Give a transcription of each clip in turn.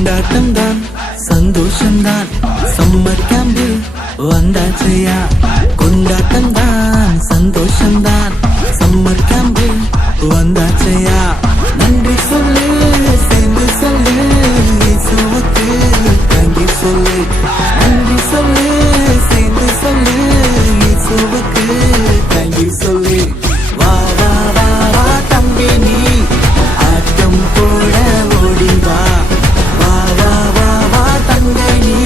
கொண்டாட்டம்தான் சந்தோஷம்தான் summer camp வந்தாச்சையா. கொண்டாட்டம்தான் சந்தோஷம்தான் summer camp வந்தாச்சையா. நன்றி சொல்லு சேர்ந்து சொல்லு இயேசுவுக்கு நன்றி சொல்லு. நன்றி சொல்லு சேர்ந்து சொல்லு இயேசுவுக்கு நன்றி சொல்லு. வா வா வா வா தம்பி நீ ஆட்டம் போட ஓடி வா. வா வா வா வா தங்கை நீ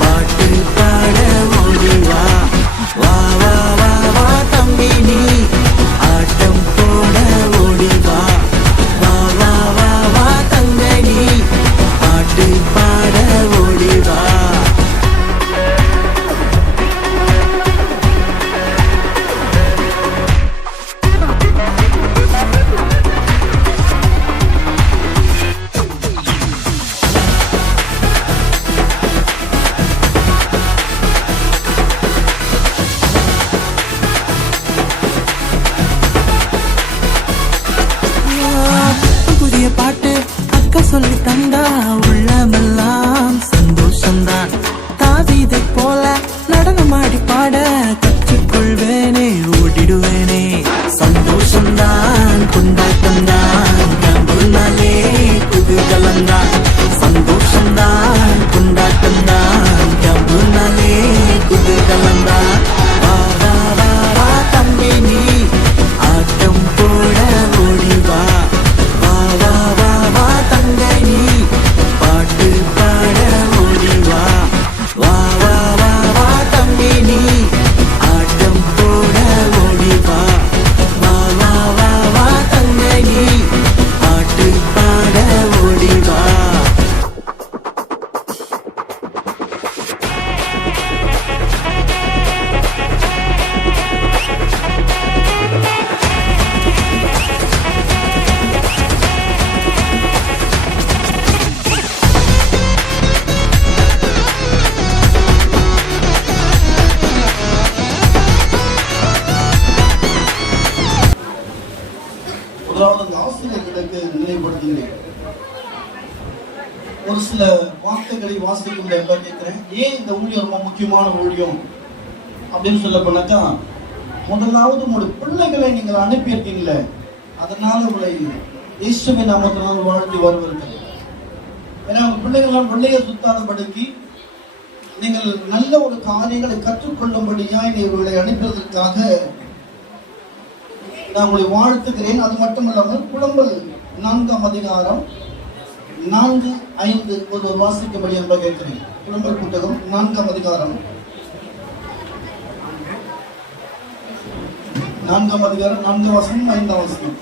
பாட்டு பாட ஓடி வா. வா வா வா வா தம்பி நீ ஆட்டம் போட ஓடி வா. வா வா வா வா தங்கை நீ பாட்டு பாட ஓடி வா. புதிய பாட்டு அக்கா சொல்லி தந்தா உள்ளமெல்லாம் சந்தோஷம்தான். தாவீதை போல நடனமாடி பாட கற்றுக்கொள்வேனே ஓடிடுவேனே. சந்தோஷம்தான் கொண்டாட்டம்தான் கம்புனாலே குதூகலம்தான். சந்தோஷம்தான் கொண்டாட்டம்தான் கம்புனாலே குதூகலம்தான். வா வா வா வா தம்பி நீ ஆட்டம் போட ஓடி வா. வா வா வா வா தங்கை நீ பாட்டு பாட ஓடி வா. வா வா வா வா தம்பி நீ ஆட்டம் போட ஓடி வா. வா வா வா வா தங்கை நீ பாட்டு பாட ஓடி வா. முதலாவது அந்த ஆசிரியர்களுக்கு நினைவுபடுத்துகிறேன். ஒரு சில வார்த்தைகளை வாசிக்கும் கேட்கிறேன். ஏன் இந்த ஊழியம் ரொம்ப முக்கியமான ஊழியம் அப்படின்னு சொல்ல போனாக்கா, முதலாவது உங்களுடைய பிள்ளைகளை நீங்கள் அனுப்பியிருக்கீங்களே, அதனால உங்களை இயேசுவின் நாமத்தினால் வாழ்த்தி வருவீர்கள். ஏன்னா உங்க பிள்ளைகளால் வெள்ளைய சுத்தாதபடிக்கு நீங்கள் நல்ல ஒரு காரியங்களை கற்றுக்கொள்ளும்படியாய் உங்களை அனுப்புவதற்காக நான் உங்களை வாழ்த்துகிறேன். அது மட்டுமல்லாமல் புலம்பல் 4ஆம் அதிகாரம் 4-5 ஒரு வாசிக்கும்படி என்பதை கேட்கிறேன். புலம்பல் புத்தகம் 4ஆம் அதிகாரம் 4ஆம் அதிகாரம் 4 வசனம் 5 வசனம்.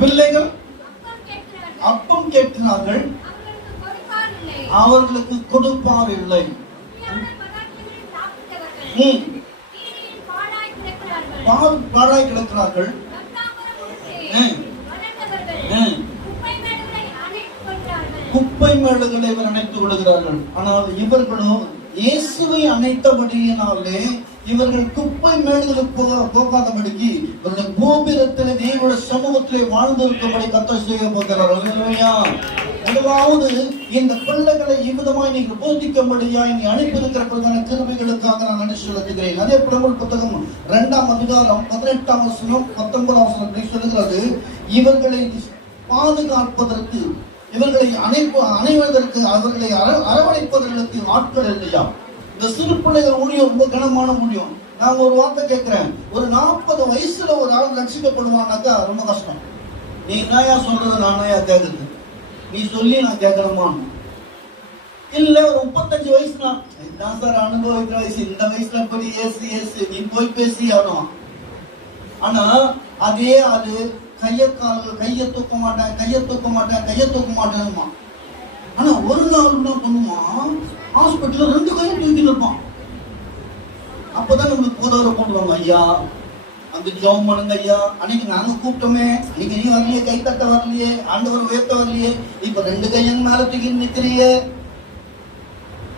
பிள்ளைகள் அப்பம் கேட்கிறார்கள், அவர்களுக்கு கொடுப்பார் இல்லை. பாழாய் கிடக்கிறார்கள், குப்பை மேடுகளை இவர் அணைத்து விடுகிறார்கள். ஆனால் இவர்களோ இயேசுவை அணைத்தபடியினாலே இவர்கள் குப்பை மேடுகளுக்கு போகாதபடிக்கு இவருடைய கோபுரத்திலே தேவனுடைய சமூகத்திலே வாழ்ந்திருக்கும்படி கர்த்தர் செய்ய போகிறார். முதலாவது இந்த பிள்ளைகளை இவ்விதமாய் நீங்கள் போதிக்கும்படியாய் நீ அனுப்பியிருக்கிறதான கிருபைகளுக்காக நான் நன்றி செலுத்துகிறேன். அதே புலம்பல் புத்தகம் 2ஆம் அதிகாரம் 18ஆம் வசனம் 19ஆம் வசனம் அப்படி சொல்லுகிறது, இவர்களை பாதுகாப்பதற்கு, இவர்களை அணைவதற்கு, அவர்களை அரவணைப்பதற்கு ஆட்கள் இல்லையா? இந்த சிறு பிள்ளைகள் ஊழியம் ரொம்ப கனமான ஊழியம். நான் ஒரு வார்த்தை கேட்கிறேன், ஒரு 40 வயசுல ஒரு ஆள் ரட்சிக்கப்படுவானாக்கா ரொம்ப கஷ்டம். நீ நாயா சொல்றது நானாயா கேட்குது, நீ சொல்லி நான் கேட்கணுமான்னு இல்ல. ஒரு 35 வயசுனா இதான் சார் அனுபவிக்கிற வயசு, இந்த வயசுல போய் ஏசு நீ போய் பேசி ஆகணும். ஆனா அதே அது கையை தூக்க மாட்டேன். ஆனா ஒரு நாள் என்ன பண்ணுவான், ஹாஸ்பிட்டல்ல 2 கையும் தூக்கிட்டு இருப்பான். அப்பதான் நம்மளுக்கு போதவரை போடுவாங்க, ஐயா அந்த ஜெபம் பண்ணுங்க ஐயா, அன்னைக்கு நாங்க கூப்பிட்டோமே, அன்னைக்கு நீ வரலையே, கை தட்ட வரலையே, ஆண்டவர் உயர்த்த வரலையே, இப்ப 2 கையும் மேல தூக்கி நிக்கிறியே.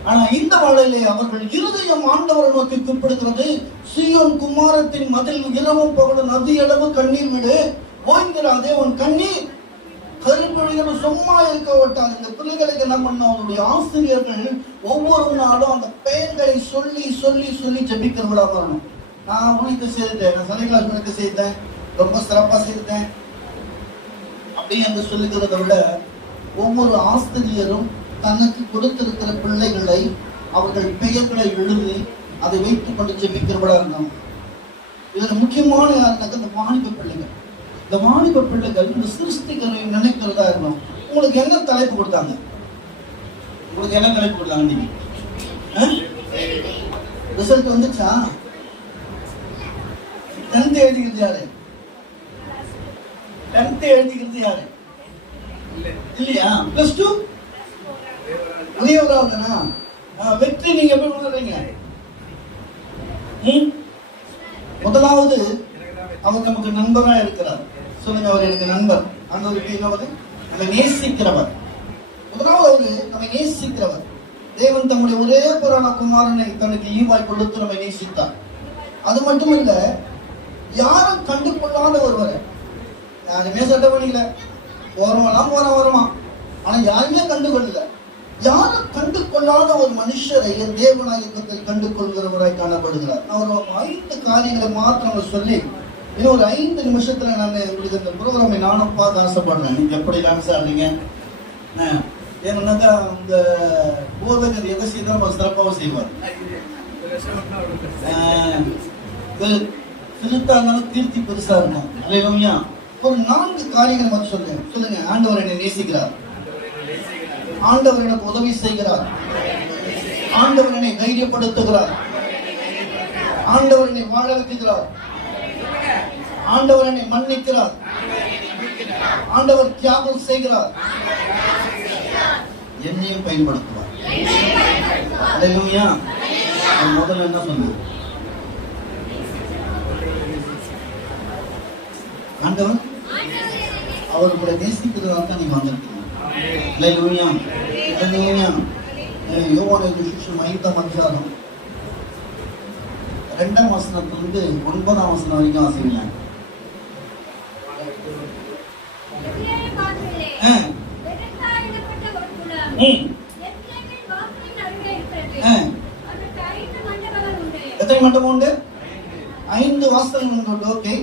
ஆனா இந்த வேளையிலே அவர்கள் இருதயம் ஆண்டவரை நோக்கி கூப்பிடுகிறது. சீயோன் குமாரத்தின் மதில் இரவும் பகலும் நதியளவு கண்ணீர் விடு, ஓய்ந்திராதே உன் கண்ணீர் கருப்பொழிகள் சும்மா இருக்க விட்டாங்க. இந்த பிள்ளைகளுக்கு என்ன பண்ண, அவருடைய ஆசிரியர்கள் ஒவ்வொரு நாளும் அந்த பெயர்களை சொல்லி சொல்லி சொல்லி ஜெபிக்கிறவளா வரணும். நான் உனக்கு செய்தேன், நான் சனிக்கிழமை உனக்கு செய்தேன், ரொம்ப சிறப்பா செய்தேன் அப்படி என்று சொல்லுகிறத விட ஒவ்வொரு ஆசிரியரும் தனக்கு கொடுத்திருக்கிற பிள்ளைகளை அவர்கள் பெயர்களை எழுதி அதை வைத்துக் கொண்டு ஜெபிக்கிறவளா இருந்தாங்க. இதுல முக்கியமான யாருனாக்க இந்த வாணிப பிள்ளைகள். இந்த வாணிப பிள்ளைகள் இந்த சிருஷ்டிகரை நினைக்கிறதா இருக்கணும். உங்களுக்கு என்ன தலைப்பு கொடுத்தாங்க? உங்களுக்கு என்ன தலைப்பு கொடுத்தாங்க? நீங்க ரிசல்ட் வந்துச்சா? 10th எழுதிக்கிறது யாரு? 10th எழுதிக்கிறது யாரு? இல்லையா? +2 உதயவராவதுனா வெற்றி நீங்க எப்படி உணர்றீங்க? முதலாவது அவர் நமக்கு நண்பரா இருக்கிறார். சொல்லுங்க, அவர் எனக்கு நண்பர். ஆண்டவருக்கு என்னவது? நம்மை நேசிக்கிறவர். முதலாவது அவரு நம்மை நேசிக்கிறவர். தேவன் தம்முடைய ஒரே புராண குமாரனை தனக்கு ஈவாய் கொடுத்து நம்மை நேசித்தார். அது மட்டும் இல்ல, யாரும் கண்டு கொள்ளாத ஒருவர், யாருமே சட்டம் பண்ணிக்கல, ஓரமெல்லாம் ஓரமா, ஆனா யாருமே கண்டு கொள்ளல. யாரும் கண்டு கொள்ளாத ஒரு மனுஷரை தேவநாயகத்தில் கண்டு கொள்கிறவராய் காணப்படுகிறார். அவர் 5 காரியங்களை மாத்திரம் சொல்லி இன்னும் ஒரு 5 நிமிஷத்துல நான் உங்களுக்கு இந்த ப்ரோக்ராமை நானும் பார்த்து ஆசைப்படுறேன். நீங்க எப்படி டான்ஸ் ஆடுறீங்க? ஏன்னாக்கா இந்த போதகர் எதை செய்தாலும் நம்ம சிறப்பாக செய்வார். திருத்தா இருந்தாலும் கீர்த்தி பெருசா இருக்கும். அல்லேலூயா. ஒரு 4 காரியங்கள் மட்டும் சொல்லுங்க. ஆண்டவர் என்னை நேசிக்கிறார், ஆண்டவர் எனக்கு உதவி செய்கிறார், ஆண்டவர் என்னை தைரியப்படுத்துகிறார், ஆண்டவர் என்னை வாழ வைக்கிறார், ஆண்டவர் என்னை மன்னிக்கிறார், ஆண்டவர் தியாகம் செய்கிறார், என்னையும் பயன்படுத்துவார். அல்லேலூயா. முதல்ல என்ன சொன்ன? ஆண்டவர் அவர் உங்களை நேசிக்கிறதா தான் நீங்க வந்திருக்கீங்க. அல்லேலூயா. அல்லேலூயா. யோவான் சுவிசேஷம் 5ஆம் அதிகாரம் 2ஆம் வசனத்திலிருந்து 9ஆம் வசனம் வரைக்கும் வாசிங்க. எத்தனை மண்டபம் உண்டு? 5 வாசல்கள் உண்டு. ஓகே.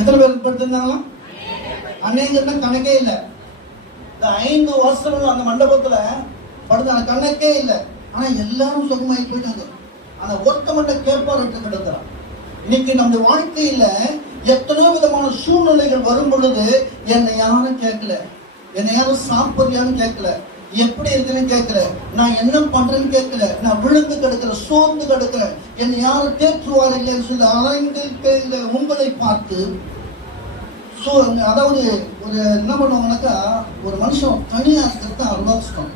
எத்தனை பேர் படுத்திருந்தாங்களா? அநேகம்னா கணக்கே இல்லை. இந்த 5 வருஷங்கள் அந்த மண்டபத்துல படுத்த கணக்கே இல்லை. ஆனா எல்லாரும் சுகமாயி போயிட்டாங்க. ஆனா ஒருத்த மட்டும் கேட்பாரு கிடக்கிறான். இன்னைக்கு நம்முடைய வாழ்க்கையில எத்தனையோ விதமான சூழ்நிலைகள் வரும் பொழுது என்னை யாரும் கேட்கல, என்னை யாரும் சாப்பிடுறியான்னு கேட்கல, எப்படி இருக்குன்னு கேட்கல, நான் என்ன பண்றேன்னு கேட்கல, நான் விழுந்து கிடக்கிறேன், சோர்ந்து கிடக்கிறேன், என்னை யாரும் தேற்றுவார் இல்லைன்னு சொல்லி அலைந்து உங்களை பார்த்து அதாவது ஒரு என்ன பண்ணுவாங்கன்னாக்கா, ஒரு மனுஷன் தனியா இருக்கிறது அவ்வளோ கஷ்டம்.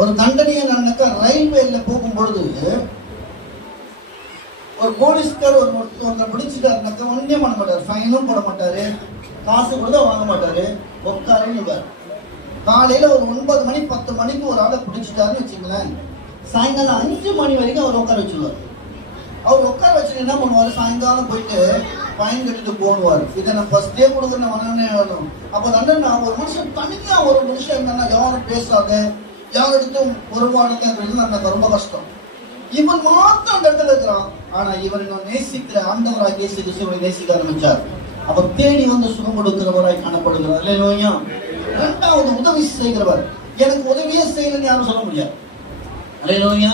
ஒரு தண்டனையை நான்னாக்கா ரயில்வேல போகும்பொழுது ஒரு போலீஸ்கார் ஒருத்தரை பிடிச்சிட்டாருனாக்கா ஒன்றும் பண்ண மாட்டாரு, ஃபைனும் போட மாட்டாரு, காசு கூட வாங்க மாட்டாரு, உட்காருன்னு. காலையில ஒரு 9 மணி 10 மணிக்கு ஒரு ஆளை பிடிச்சிட்டாருன்னு வச்சுங்களேன், சாயங்காலம் 5 மணி வரைக்கும் அவர் உட்கார வச்சுருவார். அவர் உட்கார வச்சுட்டு என்ன பண்ணுவாரு, சாயங்காலம் போயிட்டு ஃபைன் கட்டிட்டு போடுவார். இதை நான் ஃபர்ஸ்டே கொடுக்குறேன் வனே ஆகணும். அப்போ தண்டனை ஒரு மனுஷன் தனியா ஒரு மனுஷன் என்னன்னா யாரும் பேசாத, யாரிடத்தும் ஒருவாடுங்கிறது எனக்கு ரொம்ப கஷ்டம். இவன் மாத்திரம் அந்த இடத்துல இருக்கிறான். ஆனா இவரை நான் நேசிக்கிற ஆண்டவராக இயேசு கிறிஸ்துவை நேசிக்க ஆரம்பிச்சார். அவர் தேடி வந்து சுகம் கொடுக்கிறவராய் காணப்படுகிறார். அல்லேலூயா. 2வது உதவி செய்கிறவர். எனக்கு உதவியே செய்யலன்னு யாரும் சொல்ல முடியாது. அல்லேலூயா.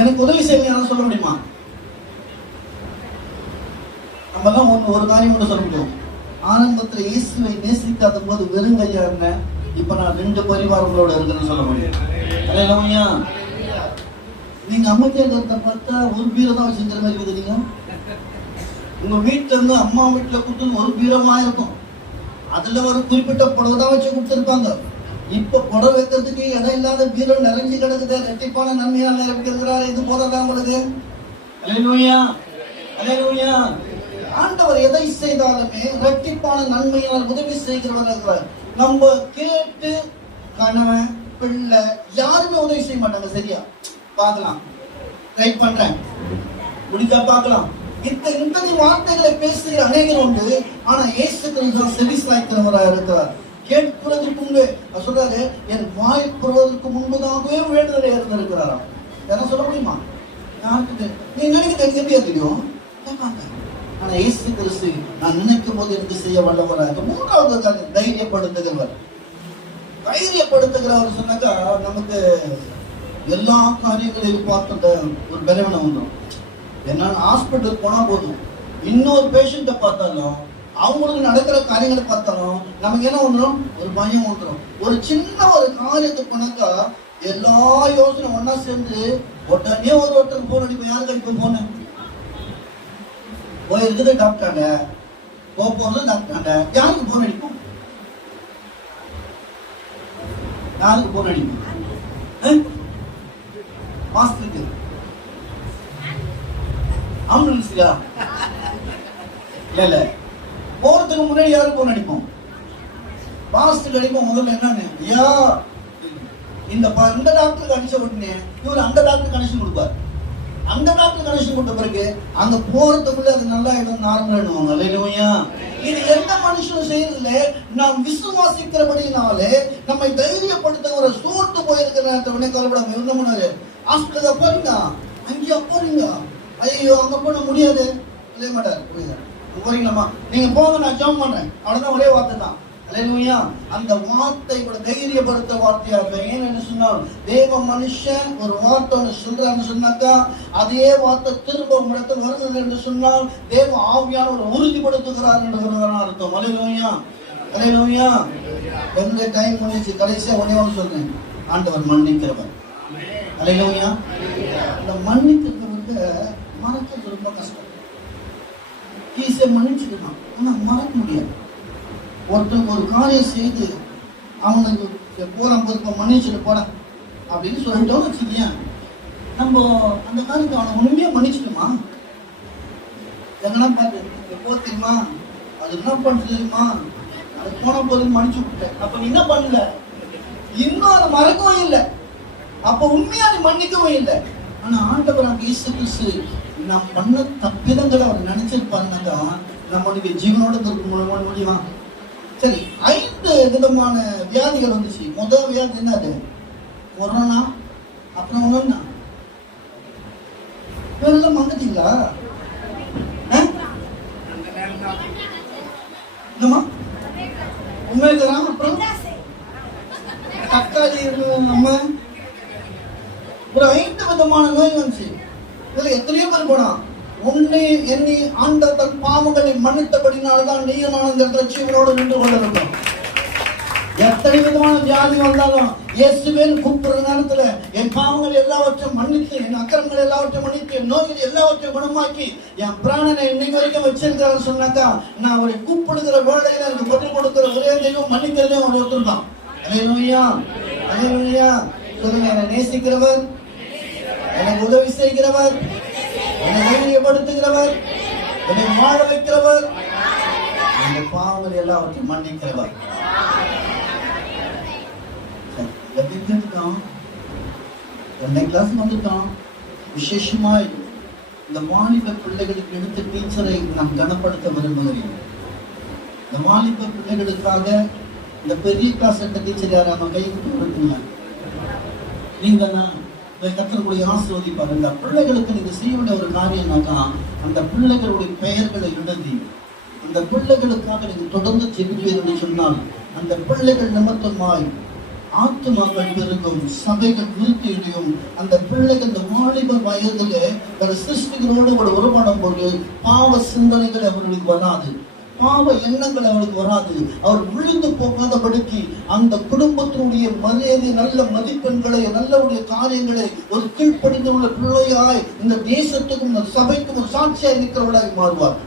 எனக்கு உதவி செய்யல யாரும் சொல்ல முடியுமா? நம்ம எல்லாம் ஒரு காரியம் கூட சொல்ல முடியும். ஆரம்பத்துல இயேசுவை நேசிக்காத போது வெறுங்கையா இருந்தேன், இப்ப நான் 2 பரிவாரங்களோட இருக்குன்னு சொல்ல முடியும். அல்லேலூயா. நீங்க அமைதியா இருக்கிறத பார்த்தா ஒரு பீரை தான் வச்சிருக்கிற மாதிரி இருக்குது. நீங்க உங்க வீட்டுல இருந்து அம்மா வீட்டுல கொடுத்து ஒரு பீரமா இருக்கும், அதுல ஒரு குறிப்பிட்ட புடவை தான் வச்சு கொடுத்துருப்பாங்க. இப்ப புடவை வைக்கிறதுக்கு இடம் இல்லாத பீரோ நிறைஞ்சு கிடக்குது. ரெட்டிப்பான நன்மையால் நிரப்பிக்கிறாரு. இது போததான் உங்களுக்கு அல்லேலூயா, அல்லேலூயா. ஆண்டவர் எதை செய்தாலுமே இரட்டிப்பான நன்மையால் உதவி செய்கிறவர் இருக்கிறார். நம்ம கேட்டு கணவன் பிள்ளை யாருமே உதவி செய்ய மாட்டாங்க. சரியா பார்க்கலாம், ட்ரை பண்றேன், முடிஞ்சா பார்க்கலாம். இத்தனை வார்த்தைகளை பேசுகிற அநேகர் உண்டு. ஆனா இயேசு கிறிஸ்து செவி சாய்க்கிறவராக இருக்கிறார். கேட்கிறதுக்கு முன்பே சொல்றாரு, என் வாய் புறுவதற்கு முன்பதாகவே வேண்டுதலை இருந்திருக்கிறாராம். யாரும் சொல்ல முடியுமா? யாருக்கு நீ நினைக்க எப்படியா தெரியும்? ஆனா இயேசு கிறிஸ்து நான் நினைக்கும் போது எனக்கு செய்ய வல்லவராக. மூன்றாவது காரியம் தைரியப்படுத்துகிறவர். தைரியப்படுத்துகிறவர் சொன்னாக்கா நமக்கு எல்லா காரியங்களையும் பார்த்த ஒரு பலவீனம் வந்துடும். என்ன ஹாஸ்பிட்டலுக்கு போனா போதும், இன்னொரு பேஷண்ட்டை பார்த்தாலும் அவங்களுக்கு நடக்கிற காரியங்களை பார்த்தாலும் நமக்கு என்ன வந்துடும்? ஒரு பயம் வந்துடும். ஒரு சின்ன ஒரு காரியத்தை போனாக்கா எல்லா யோசனை ஒன்னா சேர்ந்து உடனே ஒருத்தருக்கு போன் அடிப்போம். யாருக்கு அடிப்போம்? போன போயிருக்குது டாக்டராண்ட, போறது டாக்டராண்ட. யாருக்கு போன் அடிப்போம்? யாருக்கு போன் அடிப்போம்? மாஸ்டருக்கு, ஆம்புலன்ஸுக்கா? இல்ல, போறதுக்கு முன்னாடி யாருக்கு போன் அடிப்போம்? மாஸ்டருக்கு அடிப்போம். முதல்ல என்னன்னு, ஐயா இந்த டாக்டருக்கு அடிச்ச உடனே இவர் அந்த டாக்டர் கனெக்ஷன் கொடுப்பார். அந்த டாக்டர் கனெக்ஷன் கொடுத்த பிறகு அங்க போறதுக்குள்ள அது நல்லா இடம் நார்மல் ஆயிடுவாங்க. அல்லேலூயா. இது எந்த மனுஷனும் செய்யறதுல நாம் விசுவாசிக்கிறபடினாலே நம்மை தைரியப்படுத்த ஒரு சோர்த்து போயிருக்கிற நேரத்தை உடனே கவலைப்படாம என்ன பண்ணாரு? ஹாஸ்பிட்டலுக்கு போறீங்க, அங்கேயா போறீங்க, ஐயோ அங்க போன முடியாது சொல்ல மாட்டாரு. புரியுதா? போறீங்களாமா, நீங்க போங்க, நான் ஜெபம் பண்றேன். அவ்வளவுதான், ஒரே வார்த்தை தான். அல்லேலூயா. அந்த வார்த்தை தைரியப்படுத்த வார்த்தையா இருக்க. ஏன்னு சொன்னால் தேவ மனுஷன் ஒரு வார்த்தை சொல்றான்னு சொன்னாக்கா அதே வார்த்தை திரும்ப இடத்தில் வருகிறது என்று சொன்னால் தேவ ஆவியான ஒரு உறுதிப்படுத்துகிறார் என்று அர்த்தம். அல்லேலூயா, அல்லேலூயா. எந்த டைம் முடிச்சு கடைசியா ஒரே ஒன்று சொல்றேன், ஆண்டவர் மன்னிக்கிறவர். அல்லேலூயா. அந்த மன்னிக்கிறவங்க மறக்கிறது ரொம்ப கஷ்டம். ஈஸியா மன்னிச்சுக்கலாம், ஆனா மறக்க முடியாது. ஒருத்தருக்கு ஒரு காரியம் செய்து அவனுக்கு போறான் பொறுப்ப மன்னிச்சுட்டு போட அப்படின்னு சொல்லிட்டோம்னு வச்சுக்கியா, நம்ம அந்த காரியத்தை அவனை உண்மையா மன்னிச்சுட்டுமா? எங்கன்னா பார்த்து போ தெரியுமா, அது என்ன பண்ணு தெரியுமா, அது போன போது மன்னிச்சு விட்டேன். அப்ப நீ என்ன பண்ணல, இன்னும் அதை மறக்கவும் இல்லை, அப்ப உண்மையா நீ மன்னிக்கவும் இல்லை. ஆனா ஆண்டவராக இயேசு கிறிஸ்து நாம் பண்ண தப்பிதங்களை அவர் நினைச்சிருப்பாருனாக்கா நம்மளுடைய ஜீவனோட இருக்க முடியுமா? சரி, 5 விதமான வியாதிகள் வந்துச்சு. முதல் வியாதி என்னது? கொரோனா. அப்புறம் ஒண்ணு இதெல்லாம் மறந்துட்டீங்களா? என்னமா உண்மைதான். அப்புறம் தக்காளி நம்ம ஒரு 5 விதமான நோய் வந்துச்சு. இதுல எத்தனையோ பேர் போனா உன்னை எண்ணி ஆண்ட தன் பாவங்களை மன்னித்தபடினால்தான் நீயும் ஆனந்த ஜீவனோடு நின்று கொண்டிருக்கும். எத்தனை விதமான வியாதி வந்தாலும் இயேசுவேன் கூப்பிடுற நேரத்துல என் பாவங்கள் எல்லாவற்றையும் மன்னித்து, என் அக்கிரமங்கள் எல்லாவற்றையும் மன்னித்து, என் நோய்கள் எல்லாவற்றையும் குணமாக்கி என் பிராணனை இன்னைக்கு வரைக்கும் வச்சிருக்கிறான்னு சொன்னாக்கா நான் அவரை கூப்பிடுகிற வேலையில எனக்கு பதில் கொடுக்கிற ஒரே தெய்வம் மன்னிக்கிறதே அவர் ஒருத்தர் தான். அல்லேலூயா, அல்லேலூயா. சொல்லுங்க, என்னை நேசிக்கிறவர், எனக்கு உதவி செய்கிறவர், என்னை தைரியப்படுத்துகிறவர், என்னை வாழ வைக்கிறவர், இந்த பாவங்கள் எல்லாவற்றையும் மன்னிக்கிறவர். கிளாஸ் வந்துட்டோம். விசேஷமாய் இந்த வாலிப பிள்ளைகளுக்கு எடுத்த டீச்சரை நாம் கனப்படுத்த விரும்புகிறேன். இந்த வாலிப பிள்ளைகளுக்காக இந்த பெரிய கிளாஸ் எடுத்த டீச்சர் யார்? நம்ம கை கொடுத்துருங்க. நீங்க தான் கத்தர்களுடைய ஆசீர்வதிப்பார். இந்த பிள்ளைகளுக்கு நீங்க செய்ய வேண்டிய ஒரு காரியம்னாக்கா அந்த பிள்ளைகளுடைய பெயர்களை எழுதி அந்த பிள்ளைகளுக்காக நீங்க தொடர்ந்து ஜெபிப்பீர்கள் சொன்னால் அந்த பிள்ளைகள் நிமித்தமாய் ஆத்துமாக்கள் பெருகும், சபைகள் விருத்தியடையும். அந்த பிள்ளைகள் இந்த வாலிப வயதிலே சிருஷ்டிகளோடு கூட உருவாடும் போது பாவ சிந்தனைகள் அவர்களுக்கு வராது, பாவ எண்ணங்கள் அவளுக்கு வராது. அவர் விழுந்து போகாதபடிக்கு அந்த குடும்பத்தினுடைய மரியாதை, நல்ல மதிப்பெண்களை, நல்ல காரியங்களை ஒரு கீழ்ப்படிந்து உள்ள பிள்ளையாய் இந்த தேசத்துக்கும் இந்த சபைக்கும் ஒரு சாட்சியாய் நிற்கிறவர்களாக மாறுவார்.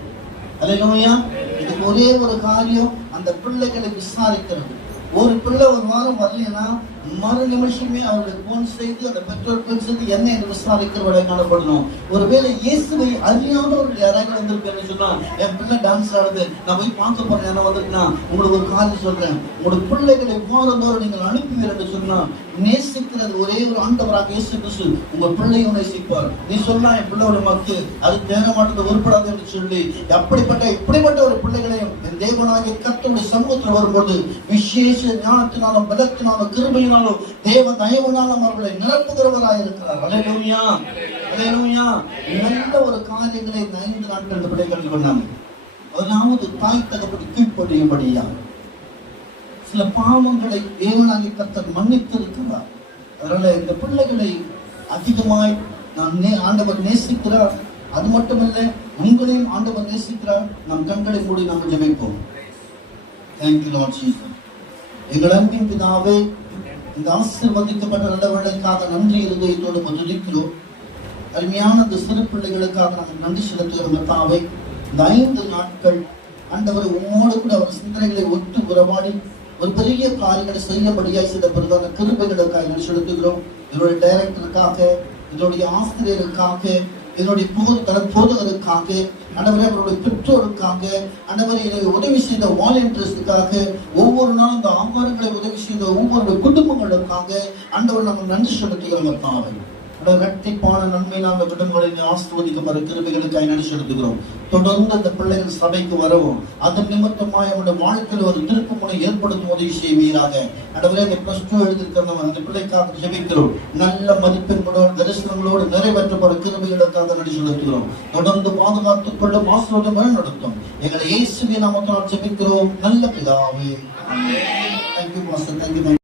அல்லேலூயா. இதுக்கு ஒரே ஒரு காரியம், அந்த பிள்ளைகளை விசாரிக்கிறது. ஒரு பிள்ளை ஒரு வாரம் வரலைன்னா மறு நிமிஷமே அவர்களுக்கு போன் செய்து அந்த பெற்றோர் போன் செய்து என்ன என்று விசாரிக்கிறவரை காணப்படணும். ஒருவேளை இயேசுவை அறியாதவர்கள் யாராவது வந்திருப்பேன்னு சொன்னா, என் பிள்ளை டான்ஸ் ஆடுது, நான் போய் பார்க்க போறேன், என்ன வந்திருக்குன்னா உங்களுக்கு ஒரு காரியம் சொல்றேன், உங்களோட பிள்ளைகளை போறதோடு நீங்கள் அனுப்புவீர் என்று சொன்னா, நேசிக்கிறது ஒரே ஒரு ஆண்டவராக இயேசு கிறிஸ்து உங்க பிள்ளையும் நேசிப்பார். நீ சொன்னா என் பிள்ளையோட மக்கு அது தேர மாட்டது உருப்படாது என்று சொல்லி இப்படிப்பட்ட ஒரு பிள்ளைகளையும் தேவனாகிய கர்த்தருடைய சமூகத்தில் வரும்போது விசேஷ ஞானத்தினாலும் பலத்தினாலும் கிருபையினாலும் தேவ தயவுனாலும் அவர்களை நிரப்புகிறவராக இருக்கிறார். அல்லேலூயா, அல்லேலூயா. நல்ல ஒரு காரியங்களை இந்த 5 நாட்கள் இந்த பிள்ளைகள் கொண்டாங்க. அதாவது தாய் தகப்படி கீழ்ப்படியும்படியா சில பாவங்களை தேவனாகிய கர்த்தர் மன்னித்திருக்கிறார். அதனால இந்த பிள்ளைகளை அதிகமாய் ஆண்டவர் நேசிக்கிறார். அது மட்டுமல்ல, உங்களையும் ஆண்டவர் நேசிக்கிறார். நம் கண்களை மூடி நாம் ஜெபிப்போம். Thank you Lord Jesus. எங்கள் அன்பின் பிதாவே, இந்த ஆசீர்வதிக்கப்பட்ட நல்லவர்களுக்காக நன்றி இருதயத்தோடு துதிக்கிறோம். அருமையான இந்த சிறு பிள்ளைகளுக்காக நாங்கள் நன்றி செலுத்துகிறோம். கர்த்தாவே, இந்த 5 நாட்கள் ஆண்டவர் உம்மோடு கூட அவர் சிந்தனைகளை ஒத்து உறவாடி ஒரு பெரிய காரியங்களை செய்யும்படியாய் செய்த பிரதான கிருபைகளுக்காக நன்றி செலுத்துகிறோம். இதனுடைய டைரக்டருக்காக, இதனுடைய ஆசிரியருக்காக, இதனுடைய போதகருக்காக, ஆண்டவரே அவருடைய பெற்றோருக்காக, ஆண்டவரே உதவி செய்த வாலண்டியர்ஸுக்காக, ஒவ்வொரு நாளும் இந்த ஆமாரங்களை உதவி செய்த ஒவ்வொரு குடும்பங்களுக்காக ஆண்டவர் நாங்கள் நன்றி செலுத்துகிறோம். கர்த்தாவே, இரட்டிப்பான நன்மை நாங்கள் குடும்பங்களை ஆசீர்வதிக்குமாறு கிருபைகளுக்காக நன்றி செலுத்துகிறோம். தொடர்ந்து அந்த பிள்ளைகள் சபைக்கு வரவும், அதன் நிமித்தமாய் அவருடைய வாழ்க்கையில் ஒரு திருப்பு முனை ஏற்படுத்தும் உதவி செய்வீராக. ஆண்டவரே, இந்த +2 எழுதியிருக்கிறோம், அந்த பிள்ளைக்காக ஜெபிக்கிறோம். நல்ல மதிப்பெண்களோடு தரிசனங்களோடு நிறைவேற்றப்படும் கிருபைகளுக்காக நன்றி செலுத்துகிறோம். தொடர்ந்து பாதுகாத்துக் கொள்ளும், ஆசீர்வாதம் நடத்தும். எங்களை இயேசுவின் நாமத்தினால் ஜெபிக்கிறோம் நல்ல பிதாவே. Thank you pastor. தேங்க்யூ.